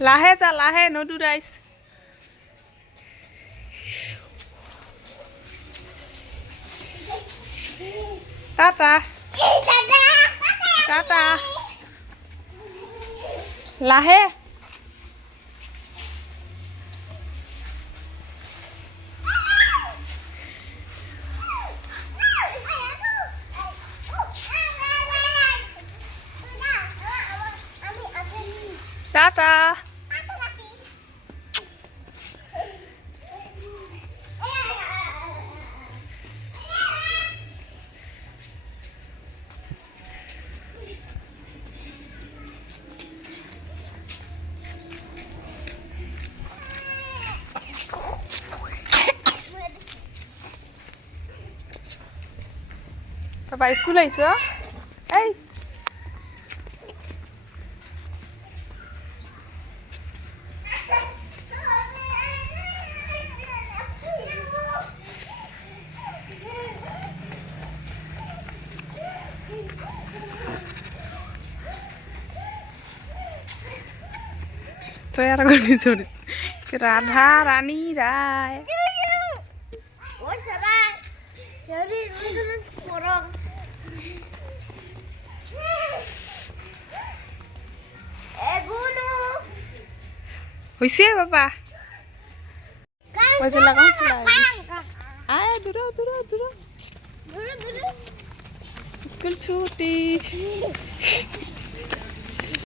লাহে যা লাহে নদুরাইস টাটা টাটা লাহে টাটা Papa school aইছো এই তৈয়ার করে চলিস রাধা রানী রায় হইছে বাবা পয়সা লাগাম আয় দূর দূর দূর স্কুল ছুটি